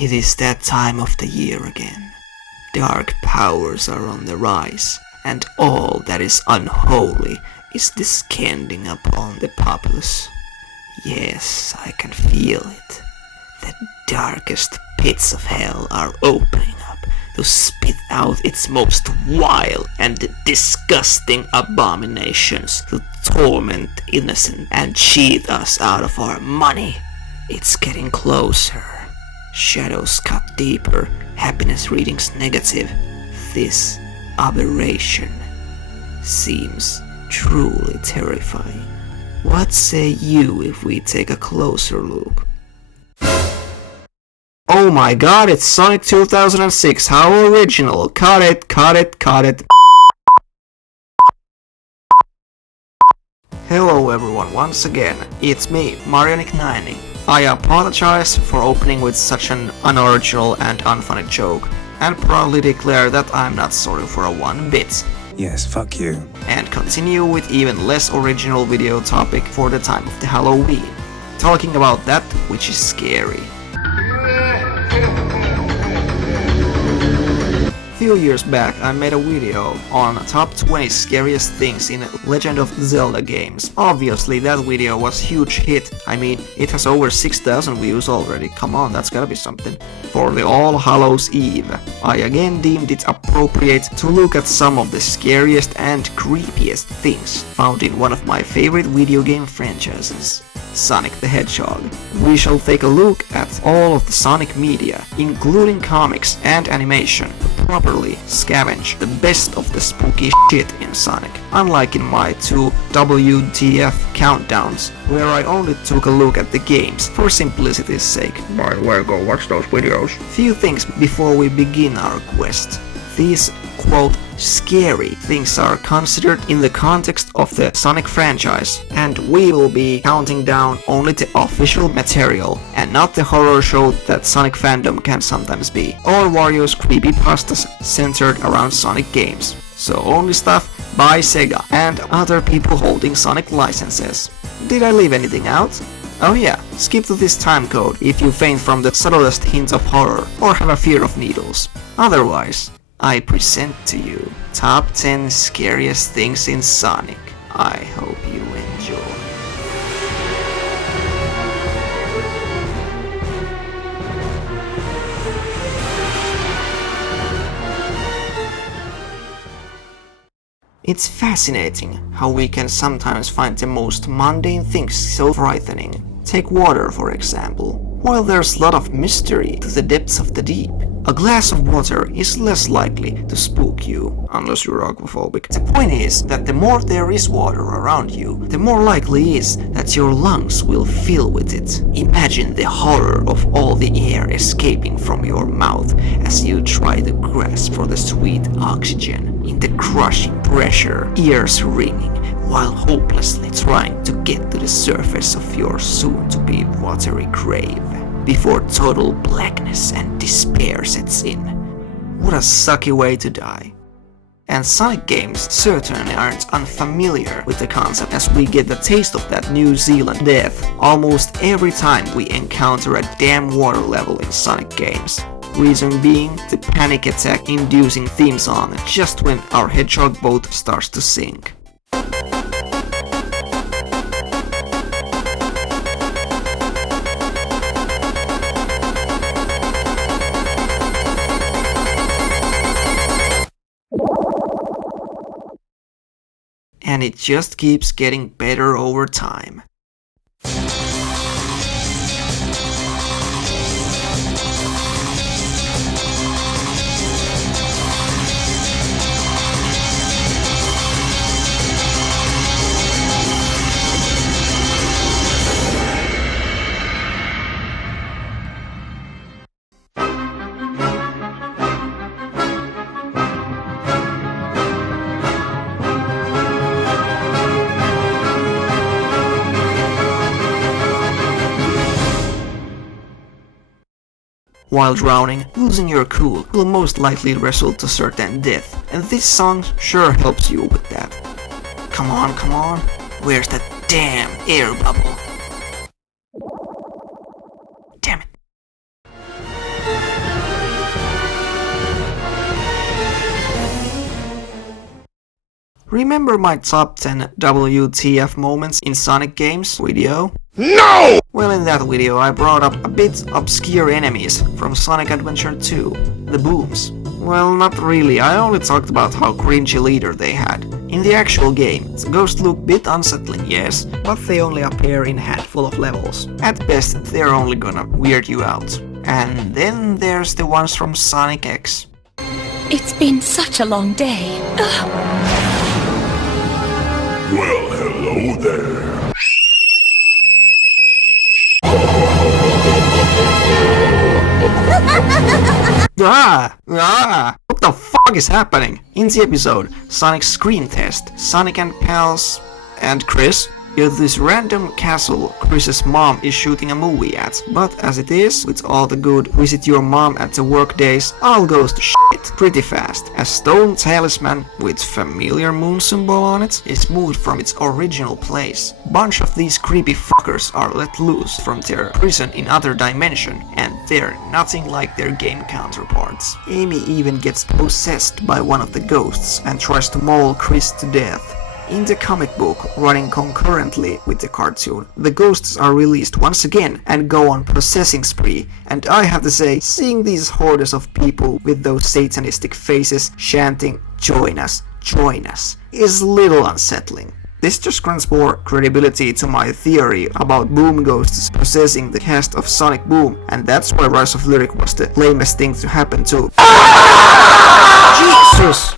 It is that time of the year again. Dark powers are on the rise, and all that is unholy is descending upon the populace. Yes, I can feel it. The darkest pits of hell are opening up to spit out its most vile and disgusting abominations to torment innocent and cheat us out of our money. It's getting closer. Shadows cut deeper, happiness readings negative. This aberration seems truly terrifying. What say you if we take a closer look? Oh my god, it's Sonic 2006, how original! Cut it, cut it, cut it! Hello everyone, once again, it's me, Marionic90. I apologize for opening with such an unoriginal and unfunny joke, and proudly declare that I'm not sorry for a one bit. Yes, fuck you. And continue with even less original video topic for the time of the Halloween, talking about that which is scary. Few years back I made a video on top 20 scariest things in Legend of Zelda games. Obviously that video was huge hit. I mean, it has over 6,000 views already. Come on, that's gotta be something. For the All Hallows Eve, I again deemed it appropriate to look at some of the scariest and creepiest things found in one of my favorite video game franchises, Sonic the Hedgehog. We shall take a look at all of the Sonic media, including comics and animation, to properly scavenge the best of the spooky shit in Sonic. Unlike in my two WTF countdowns, where I only took a look at the games for simplicity's sake. By the way, go watch those videos. Few things before we begin our quest. These, quote, scary things are considered in the context of the Sonic franchise, and we will be counting down only the official material and not the horror show that Sonic fandom can sometimes be, or Wario's creepypastas centered around Sonic games. So only stuff by Sega and other people holding Sonic licenses. Did I leave anything out? Oh yeah, skip to this time code if you faint from the subtlest hint of horror or have a fear of needles. Otherwise, I present to you top 10 scariest things in Sonic. I hope you enjoy. It's fascinating how we can sometimes find the most mundane things so frightening. Take water, for example. While there's a lot of mystery to the depths of the deep, a glass of water is less likely to spook you, unless you're aquaphobic. The point is that the more there is water around you, the more likely is that your lungs will fill with it. Imagine the horror of all the air escaping from your mouth as you try to grasp for the sweet oxygen in the crushing pressure, ears ringing, while hopelessly trying to get to the surface of your soon-to-be watery grave, before total blackness and despair sets in. What a sucky way to die. And Sonic games certainly aren't unfamiliar with the concept, as we get the taste of that New Zealand death almost every time we encounter a damn water level in Sonic games. Reason being the panic attack inducing theme song just when our hedgehog boat starts to sink. And it just keeps getting better over time. While drowning, losing your cool will most likely result to certain death, and this song sure helps you with that. Come on, where's that damn air bubble? Damn it. Remember my top 10 WTF moments in Sonic games video? No! Well, in that video I brought up a bit obscure enemies from Sonic Adventure 2, the Booms. Well, not really, I only talked about how cringy leader they had. In the actual game, ghosts look bit unsettling, yes, but they only appear in a handful of levels. At best, they're only gonna weird you out. And then there's the ones from Sonic X. It's been such a long day. Well, hello there. What the fuck is happening? In the episode, Sonic Screen Test, Sonic and Pals and Chris go to this random castle Chris's mom is shooting a movie at. But as it is, with all the good visit your mom at the work days, all goes to shit pretty fast. A stone talisman with familiar moon symbol on it is moved from its original place. Bunch of these creepy fuckers are let loose from their prison in other dimension, and they're nothing like their game counterparts. Amy even gets possessed by one of the ghosts and tries to maul Chris to death. In the comic book, running concurrently with the cartoon, the ghosts are released once again and go on possessing spree, and I have to say, seeing these hordes of people with those satanistic faces chanting join us, is a little unsettling. This just grants more credibility to my theory about Boom ghosts possessing the cast of Sonic Boom, and that's why Rise of Lyric was the lamest thing to happen to. Jesus!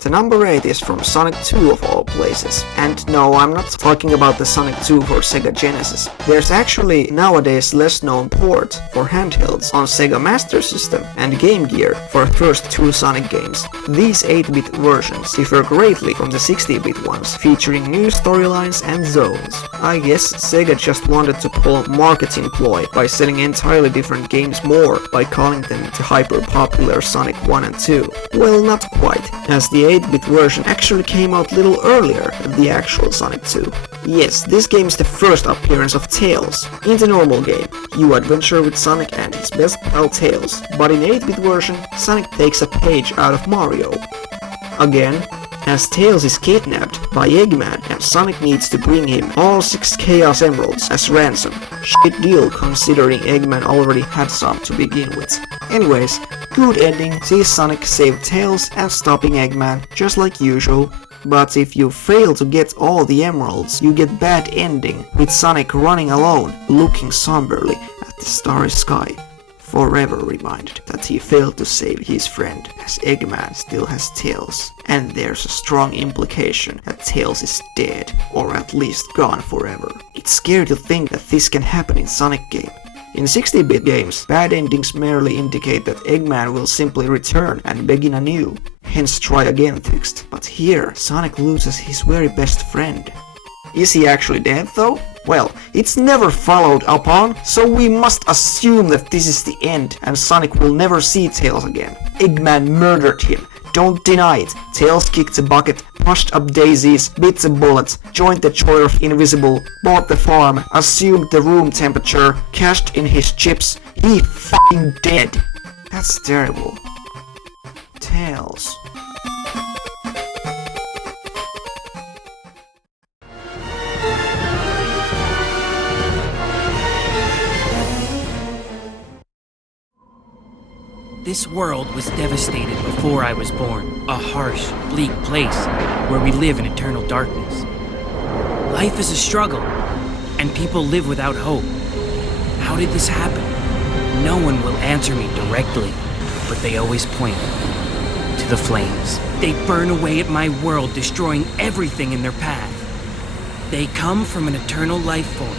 The number 8 is from Sonic 2 of all places. And no, I'm not talking about the Sonic 2 for Sega Genesis. There's actually nowadays less known port for handhelds on Sega Master System and Game Gear for the first 2 Sonic games. These 8-bit versions differ greatly from the 60-bit ones, featuring new storylines and zones. I guess Sega just wanted to pull a marketing ploy by selling entirely different games more by calling them the hyper-popular Sonic 1 and 2. Well, not quite, as the 8-bit version actually came out little earlier than the actual Sonic 2. Yes, this game is the first appearance of Tails. In the normal game, you adventure with Sonic and his best pal Tails, but in 8-bit version, Sonic takes a page out of Mario. Again, as Tails is kidnapped by Eggman and Sonic needs to bring him all 6 Chaos Emeralds as ransom. Shit deal considering Eggman already had some to begin with. Anyways, good ending, sees Sonic save Tails and stopping Eggman, just like usual. But if you fail to get all the emeralds, you get bad ending, with Sonic running alone, looking somberly at the starry sky. Forever reminded that he failed to save his friend, as Eggman still has Tails. And there's a strong implication that Tails is dead, or at least gone forever. It's scary to think that this can happen in Sonic game. In 60-bit games, bad endings merely indicate that Eggman will simply return and begin anew, hence try again text. But here, Sonic loses his very best friend. Is he actually dead though? Well, it's never followed upon, so we must assume that this is the end and Sonic will never see Tails again. Eggman murdered him. Don't deny it. Tails kicked the bucket, pushed up daisies, bit the bullets, joined the Choir of Invisible, bought the farm, assumed the room temperature, cashed in his chips. He fucking dead. That's terrible. Tails. This world was devastated before I was born. A harsh, bleak place where we live in eternal darkness. Life is a struggle, and people live without hope. How did this happen? No one will answer me directly, but they always point to the flames. They burn away at my world, destroying everything in their path. They come from an eternal life form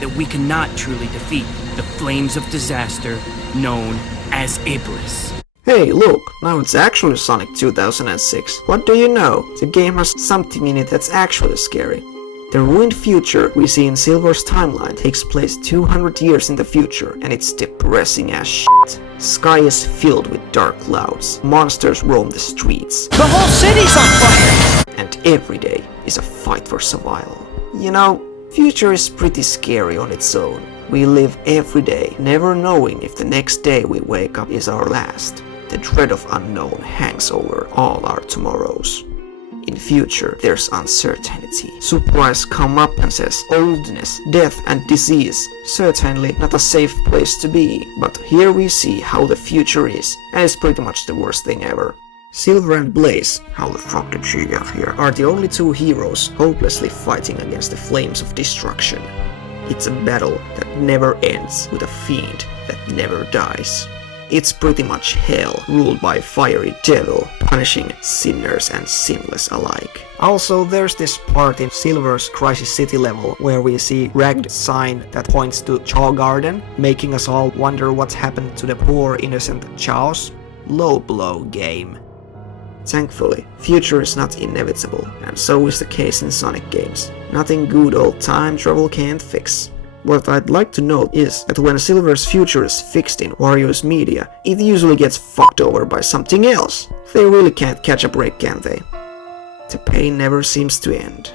that we cannot truly defeat, the flames of disaster known as Iblis. Hey, look, now it's actually Sonic 2006. What do you know? The game has something in it that's actually scary. The ruined future we see in Silver's timeline takes place 200 years in the future, and it's depressing as shit. Sky is filled with dark clouds, monsters roam the streets. The whole city's on fire! And every day is a fight for survival. You know, future is pretty scary on its own. We live every day, never knowing if the next day we wake up is our last. The dread of unknown hangs over all our tomorrows. In future, there's uncertainty, surprise comeuppances, oldness, death and disease. Certainly not a safe place to be, but here we see how the future is, and it's pretty much the worst thing ever. Silver and Blaze, how the fuck did she get here, are the only two heroes hopelessly fighting against the flames of destruction. It's a battle that never ends with a fiend that never dies. It's pretty much hell, ruled by a fiery devil, punishing sinners and sinless alike. Also, there's this part in Silver's Crisis City level where we see ragged sign that points to Chaw Garden, making us all wonder what's happened to the poor innocent Chaos. Low blow game. Thankfully, future is not inevitable, and so is the case in Sonic games. Nothing good old time travel can't fix. What I'd like to note is that when Silver's future is fixed in Wario's media, it usually gets fucked over by something else. They really can't catch a break, can they? The pain never seems to end.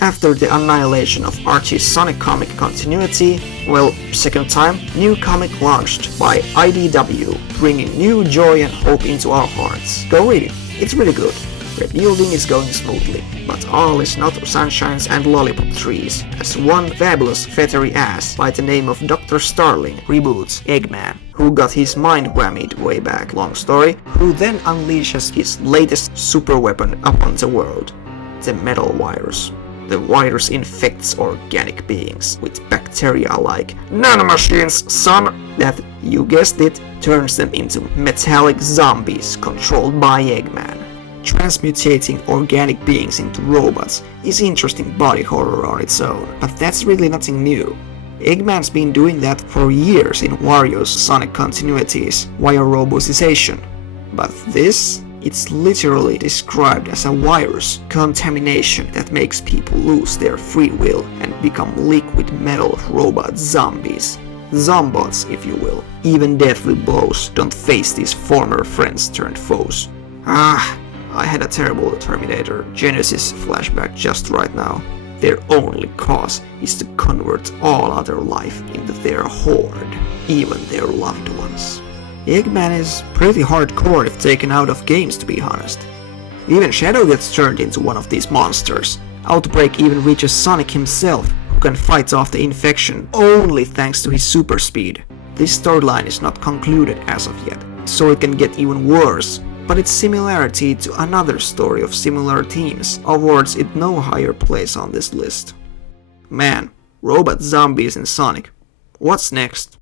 After the annihilation of Archie's Sonic comic continuity, well, second time, new comic launched by IDW, bringing new joy and hope into our hearts. Go read it, it's really good. Rebuilding is going smoothly, but all is not sunshines and lollipop trees, as one fabulous feathery ass by the name of Dr. Starling reboots Eggman, who got his mind whammied way back, long story, who then unleashes his latest super weapon upon the world, the metal virus. The virus infects organic beings with bacteria like nanomachines, son, that, you guessed it, turns them into metallic zombies controlled by Eggman. Transmutating organic beings into robots is interesting body horror on its own, but that's really nothing new. Eggman's been doing that for years in Wario's Sonic continuities via robotization. But this? It's literally described as a virus contamination that makes people lose their free will and become liquid metal robot zombies. Zombots, if you will. Even deathly blows don't face these former friends turned foes. I had a terrible Terminator Genesis flashback just right now. Their only cause is to convert all other life into their horde, even their loved ones. Eggman is pretty hardcore if taken out of games, to be honest. Even Shadow gets turned into one of these monsters. Outbreak even reaches Sonic himself, who can fight off the infection only thanks to his super speed. This storyline is not concluded as of yet, so it can get even worse, but its similarity to another story of similar themes awards it no higher place on this list. Man, robot zombies in Sonic. What's next?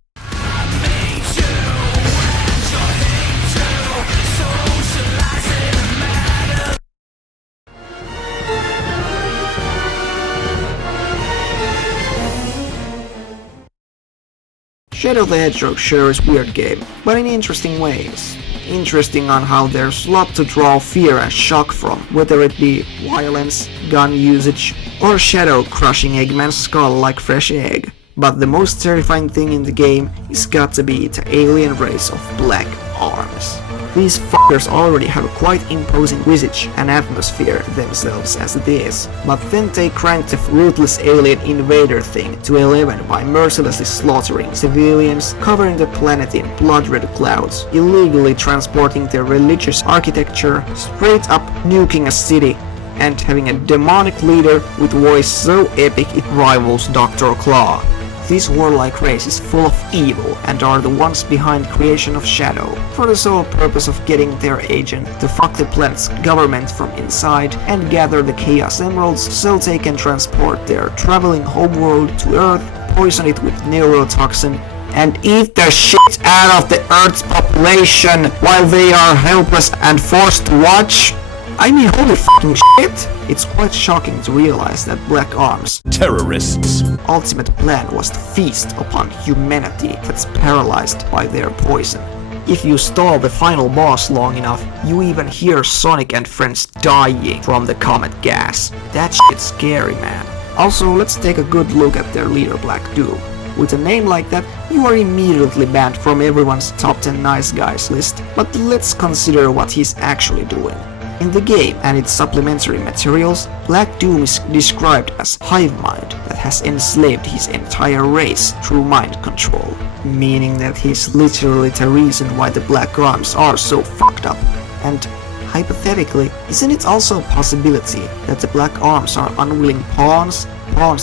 Shadow the Hedgehog sure is weird game, but in interesting ways. Interesting on how there's a lot to draw fear and shock from, whether it be violence, gun usage, or Shadow crushing Eggman's skull like fresh egg. But the most terrifying thing in the game is got to be the alien race of black arms. These fuckers already have a quite imposing visage and atmosphere themselves as it is, but then they crank the ruthless alien invader thing to 11 by mercilessly slaughtering civilians, covering the planet in blood-red clouds, illegally transporting their religious architecture, straight up nuking a city, and having a demonic leader with voice so epic it rivals Dr. Claw. This warlike race is full of evil and are the ones behind creation of Shadow, for the sole purpose of getting their agent to fuck the planet's government from inside and gather the Chaos Emeralds so they can transport their traveling homeworld to Earth, poison it with neurotoxin, and eat the shit out of the Earth's population while they are helpless and forced to watch. I mean, holy fucking shit! It's quite shocking to realize that Black Arms' Terrorists. ultimate plan was to feast upon humanity that's paralyzed by their poison. If you stall the final boss long enough, you even hear Sonic and friends dying from the comet gas. That shit's scary, man. Also, let's take a good look at their leader Black Doom. With a name like that, you are immediately banned from everyone's top 10 nice guys list, but let's consider what he's actually doing. In the game and its supplementary materials, Black Doom is described as hive mind that has enslaved his entire race through mind control, meaning that he's literally the reason why the Black Arms are so fucked up. And hypothetically, isn't it also a possibility that the Black Arms are unwilling pawns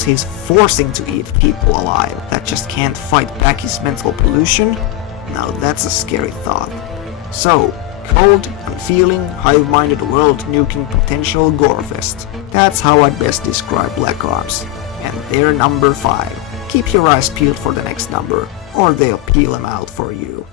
he's forcing to eat people alive that just can't fight back his mental pollution? Now that's a scary thought. So, cold, unfeeling, hive-minded world nuking potential gorefest. That's how I'd best describe Black Arms. And they're number 5. Keep your eyes peeled for the next number, or they'll peel them out for you.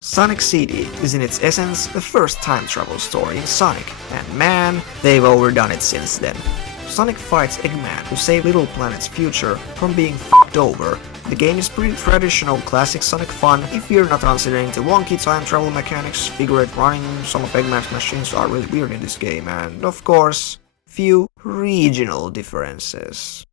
Sonic CD is in its essence the first time travel story in Sonic, and man, they've overdone it since then. Sonic fights Eggman to save Little Planet's future from being f***ed over. The game is pretty traditional classic Sonic fun if you're not considering the wonky time travel mechanics, figure eight running, some of Eggman's machines are really weird in this game, and of course, few regional differences.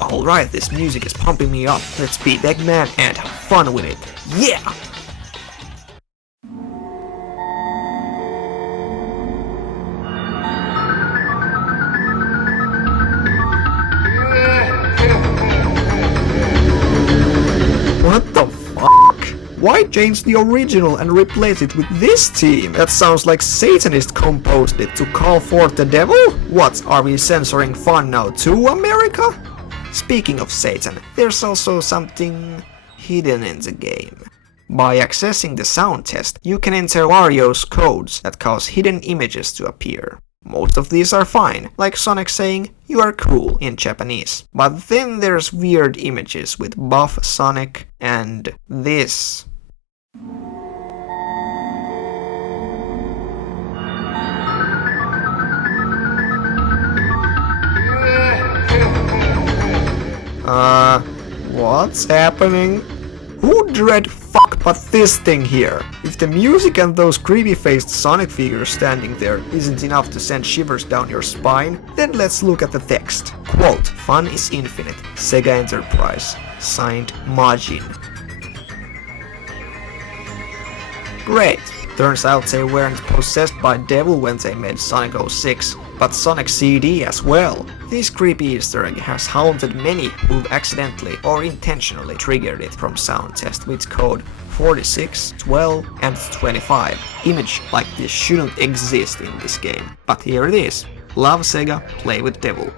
Alright, this music is pumping me up, let's beat Eggman and have fun with it, yeah! What the fuck? Why change the original and replace it with this team? That sounds like Satanist composed it to call forth the devil? What, are we censoring fun now too, America? Speaking of Satan, there's also something hidden in the game. By accessing the sound test, you can enter Wario's codes that cause hidden images to appear. Most of these are fine, like Sonic saying, "You are cool" in Japanese. But then there's weird images with buff Sonic and this. What's happening? Who dread fuck but this thing here? If the music and those creepy-faced Sonic figures standing there isn't enough to send shivers down your spine, then let's look at the text. Quote, "Fun is infinite, Sega Enterprise. Signed, Majin." Great! Turns out they weren't possessed by devil when they made Sonic 06, but Sonic CD as well. This creepy Easter egg has haunted many who've accidentally or intentionally triggered it from sound test with code 46, 12 and 25. Image like this shouldn't exist in this game, but here it is. Love Sega, play with devil.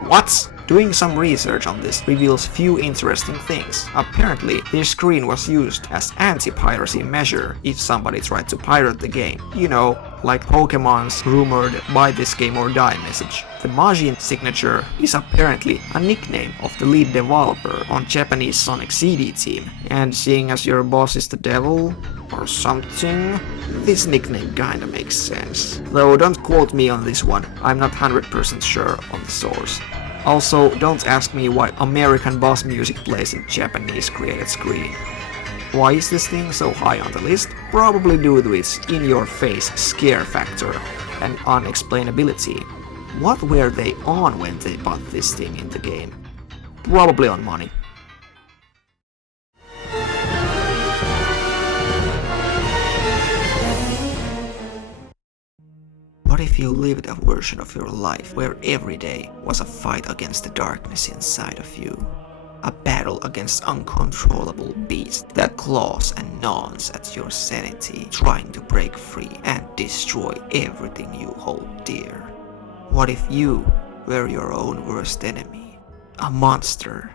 What? Doing some research on this reveals few interesting things. Apparently, this screen was used as anti-piracy measure if somebody tried to pirate the game. You know, like Pokemon's rumored "buy this game or die" message. The Majin signature is apparently a nickname of the lead developer on Japanese Sonic CD team, and seeing as your boss is the devil or something, this nickname kinda makes sense. Though don't quote me on this one, I'm not 100% sure on the source. Also, don't ask me why American boss music plays in Japanese created screen. Why is this thing so high on the list? Probably due to its in-your-face scare factor and unexplainability. What were they on when they bought this thing in the game? Probably on money. What if you lived a version of your life where every day was a fight against the darkness inside of you? A battle against uncontrollable beasts that claws and gnaws at your sanity, trying to break free and destroy everything you hold dear. What if you were your own worst enemy? A monster?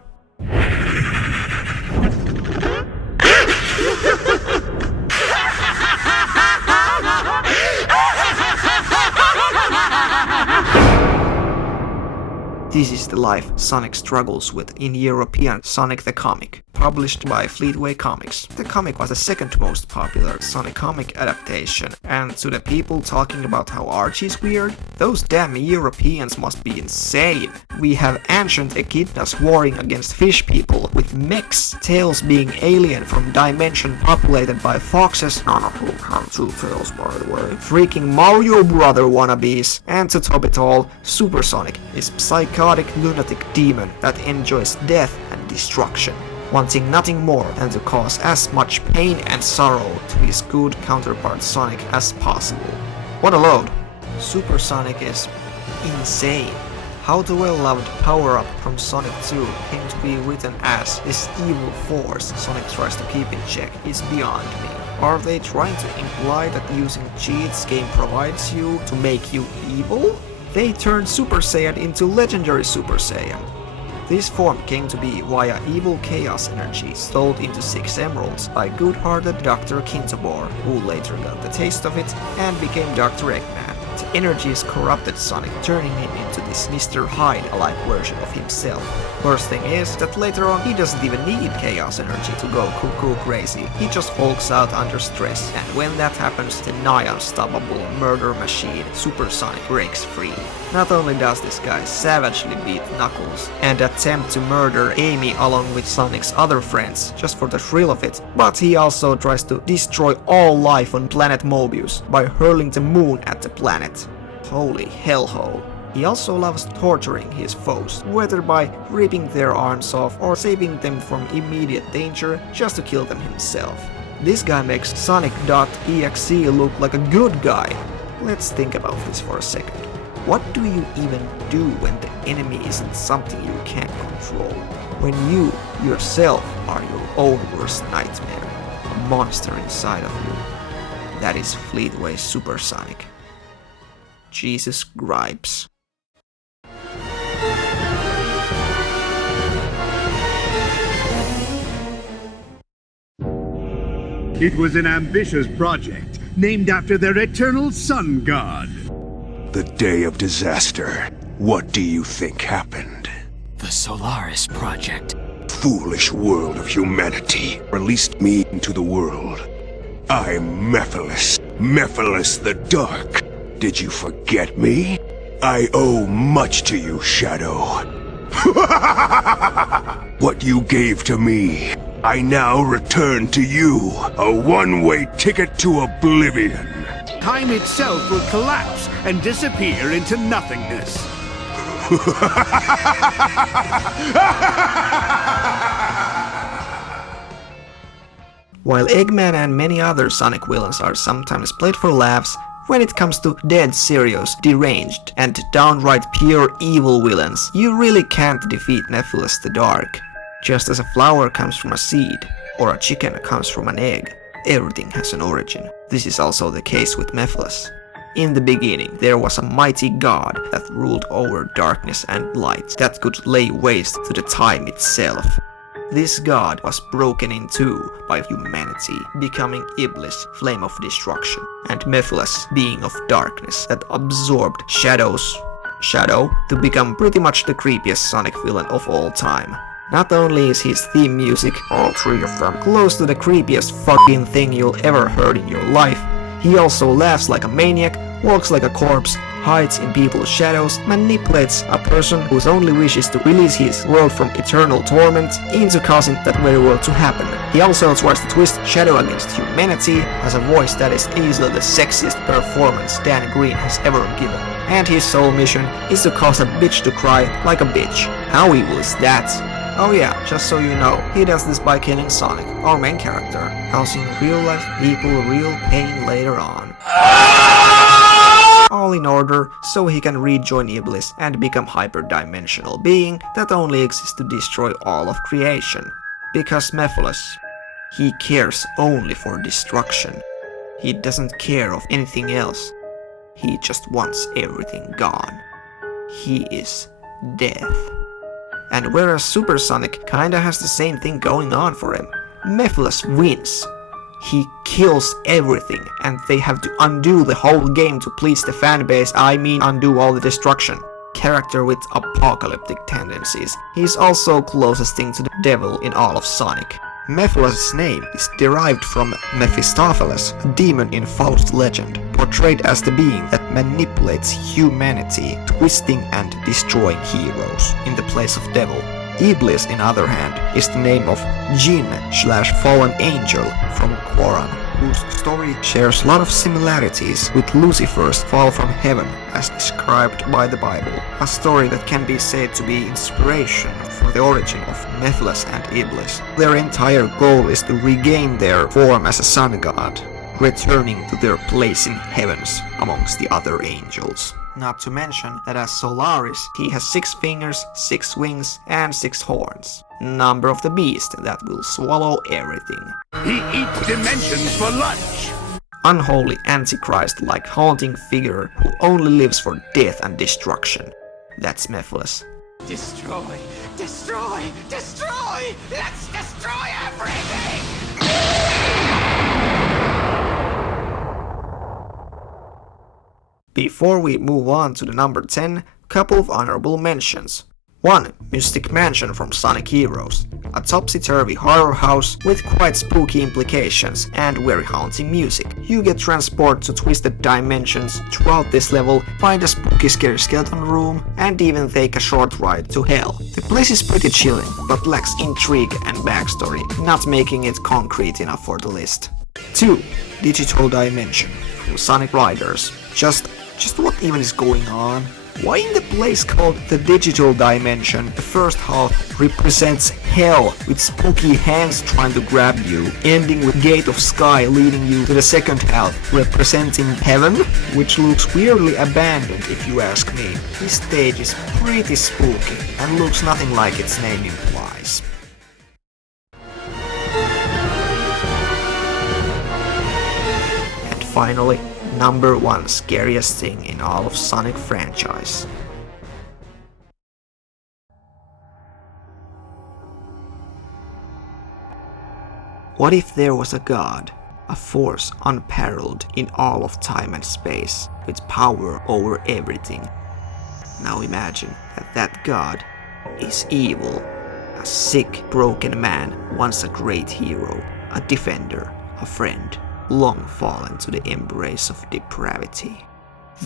This is the life Sonic struggles with in European Sonic the Comic, published by Fleetway Comics. The comic was the second most popular Sonic comic adaptation, and to the people talking about how Archie's weird, those damn Europeans must be insane. We have ancient echidnas warring against fish people with mechs, tails being alien from dimension populated by foxes, none of whom have two tails by the way, freaking Mario Brother wannabes, and to top it all, Super Sonic is psychotic lunatic demon that enjoys death and destruction, wanting nothing more than to cause as much pain and sorrow to his good counterpart Sonic as possible. What a load! Super Sonic is insane. How the well-loved power-up from Sonic 2 came to be written as this evil force Sonic tries to keep in check is beyond me. Are they trying to imply that using cheats game provides you to make you evil? They turned Super Saiyan into Legendary Super Saiyan. This form came to be via evil chaos energy stowed into 6 emeralds by good-hearted Dr. Kintobor, who later got the taste of it and became Dr. Eggman. The energies corrupted Sonic, turning him into this Mr. Hyde-alike version of himself. Worst thing is that later on he doesn't even need chaos energy to go cuckoo crazy, he just hulks out under stress, and when that happens the nigh unstoppable murder machine Super Sonic breaks free. Not only does this guy savagely beat Knuckles and attempt to murder Amy along with Sonic's other friends just for the thrill of it, but he also tries to destroy all life on planet Mobius by hurling the moon at the planet. Holy hellhole. He also loves torturing his foes, whether by ripping their arms off or saving them from immediate danger just to kill them himself. This guy makes Sonic.exe look like a good guy. Let's think about this for a second. What do you even do when the enemy isn't something you can't control? When you, yourself, are your own worst nightmare, a monster inside of you. That is Fleetway Super Sonic. Jesus gripes. It was an ambitious project, named after their eternal sun god. The day of disaster. What do you think happened? The Solaris Project. Foolish world of humanity released me into the world. I'm Mephiles, Mephiles the Dark. Did you forget me? I owe much to you, Shadow. What you gave to me, I now return to you. A one-way ticket to oblivion. Time itself will collapse and disappear into nothingness. While Eggman and many other Sonic villains are sometimes played for laughs, when it comes to dead serious, deranged, and downright pure evil villains, you really can't defeat Mephiles the Dark. Just as a flower comes from a seed, or a chicken comes from an egg, everything has an origin. This is also the case with Mephiles. In the beginning, there was a mighty god that ruled over darkness and light that could lay waste to the time itself. This god was broken in two by humanity, becoming Iblis, flame of destruction, and Mephiles, being of darkness, that absorbed Shadow to become pretty much the creepiest Sonic villain of all time. Not only is his theme music, all 3 of them, close to the creepiest fucking thing you'll ever heard in your life, he also laughs like a maniac, walks like a corpse, hides in people's shadows, manipulates a person whose only wish is to release his world from eternal torment into causing that very world to happen. He also tries to twist Shadow against humanity, has a voice that is easily the sexiest performance Dan Green has ever given. And his sole mission is to cause a bitch to cry like a bitch. How evil is that? Oh yeah, just so you know, he does this by killing Sonic, our main character, causing real-life people real pain later on. All in order, so he can rejoin Iblis and become hyper-dimensional being that only exists to destroy all of creation. Because Mephiles, he cares only for destruction. He doesn't care of anything else. He just wants everything gone. He is death. And whereas Super Sonic kinda has the same thing going on for him, Mephiles wins. He kills everything, and they have to undo the whole game to please the fanbase, I mean undo all the destruction. character with apocalyptic tendencies. He's also closest thing to the devil in all of Sonic. Mephiles' name is derived from Mephistopheles, a demon in Faust legend, portrayed as the being that manipulates humanity, twisting and destroying heroes in the place of devil. Iblis, in other hand, is the name of Jinn/fallen angel from Quran, whose story shares a lot of similarities with Lucifer's fall from heaven as described by the Bible, a story that can be said to be inspiration for the origin of Mephiles and Iblis. Their entire goal is to regain their form as a sun god, returning to their place in heavens amongst the other angels. Not to mention that as Solaris, he has 6 fingers, 6 wings, and 6 horns. Number of the beast that will swallow everything. He eats dimensions for lunch! Unholy antichrist-like haunting figure who only lives for death and destruction. That's Mephiles. Destroy! Destroy! Destroy! Let's destroy everything! Before we move on to the number 10, couple of honorable mentions. 1. Mystic Mansion from Sonic Heroes, a topsy-turvy horror house with quite spooky implications and very haunting music. You get transported to twisted dimensions throughout this level, find a spooky scary skeleton room, and even take a short ride to hell. The place is pretty chilling, but lacks intrigue and backstory, not making it concrete enough for the list. 2. Digital Dimension from Sonic Riders. Just what even is going on? Why in the place called the Digital Dimension, the first half represents hell with spooky hands trying to grab you, ending with Gate of Sky leading you to the second half representing heaven, which looks weirdly abandoned if you ask me. This stage is pretty spooky and looks nothing like its name implies. And finally, number 1 scariest thing in all of Sonic franchise. What if there was a god, a force unparalleled in all of time and space, with power over everything? Now imagine that god is evil, a sick, broken man, once a great hero, a defender, a friend, long fallen to the embrace of depravity.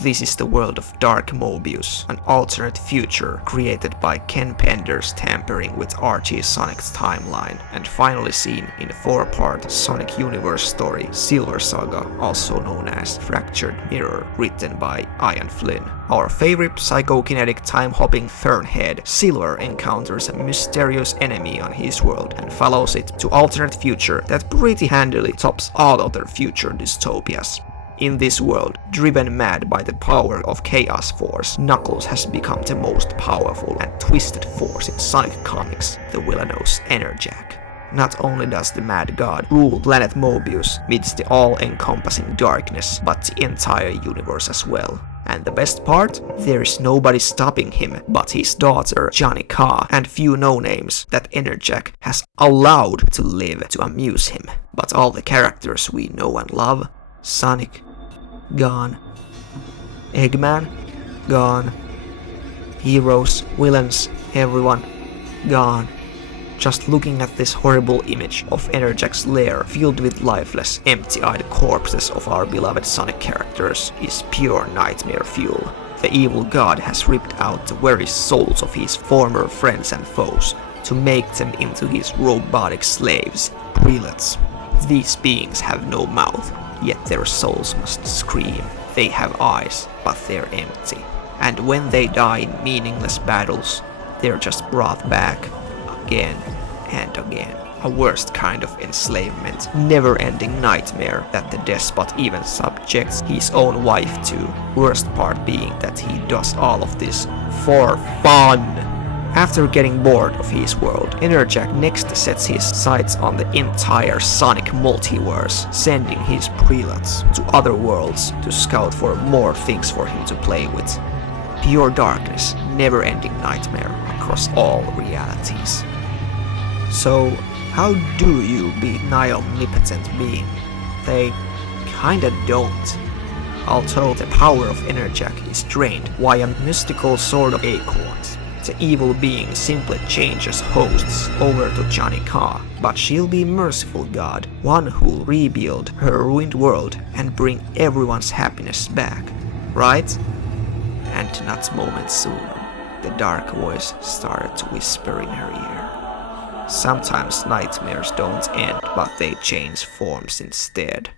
This is the world of Dark Mobius, an alternate future created by Ken Penders tampering with Archie Sonic's timeline, and finally seen in the 4-part Sonic Universe story Silver Saga, also known as Fractured Mirror, written by Ian Flynn. Our favorite psychokinetic time-hopping Fernhead, Silver encounters a mysterious enemy on his world and follows it to alternate future that pretty handily tops all other future dystopias. In this world, driven mad by the power of Chaos Force, Knuckles has become the most powerful and twisted force in Sonic comics, the villainous Enerjack. Not only does the Mad God rule Planet Mobius amidst the all-encompassing darkness, but the entire universe as well. And the best part? There is nobody stopping him but his daughter Johnny Ka and few no-names that Enerjack has allowed to live to amuse him. But all the characters we know and love, Sonic, gone. Eggman, gone. Heroes, villains, everyone, gone. Just looking at this horrible image of Enerjack's lair filled with lifeless, empty-eyed corpses of our beloved Sonic characters is pure nightmare fuel. The evil god has ripped out the very souls of his former friends and foes to make them into his robotic slaves, prelates. These beings have no mouth, yet their souls must scream. They have eyes, but they're empty. And when they die in meaningless battles, they're just brought back again and again. A worst kind of enslavement, never-ending nightmare that the despot even subjects his own wife to. Worst part being that he does all of this for fun. After getting bored of his world, Enerjack next sets his sights on the entire Sonic multiverse, sending his prelates to other worlds to scout for more things for him to play with. Pure darkness, never-ending nightmare across all realities. So, how do you beat Nihil omnipotent being? They kinda don't. although the power of Enerjack is drained via mystical sword of acorns. The evil being simply changes hosts over to Johnny Ka, but she'll be merciful god, one who'll rebuild her ruined world and bring everyone's happiness back, right? And not moments sooner, the dark voice started to whisper in her ear. Sometimes nightmares don't end, but they change forms instead.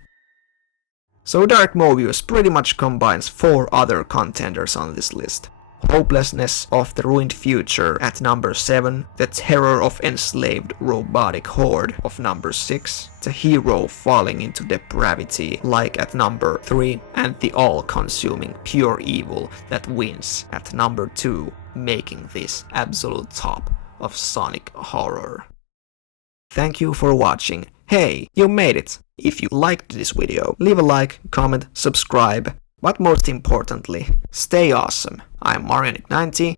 So Dark Mobius pretty much combines 4 other contenders on this list. Hopelessness of the ruined future at number 7, the terror of enslaved robotic horde of number 6, the hero falling into depravity like at number 3, and the all-consuming pure evil that wins at number 2, making this absolute top of Sonic horror. Thank you for watching. Hey, you made it! If you liked this video, leave a like, comment, subscribe, but most importantly, stay awesome. I'm Marioneck90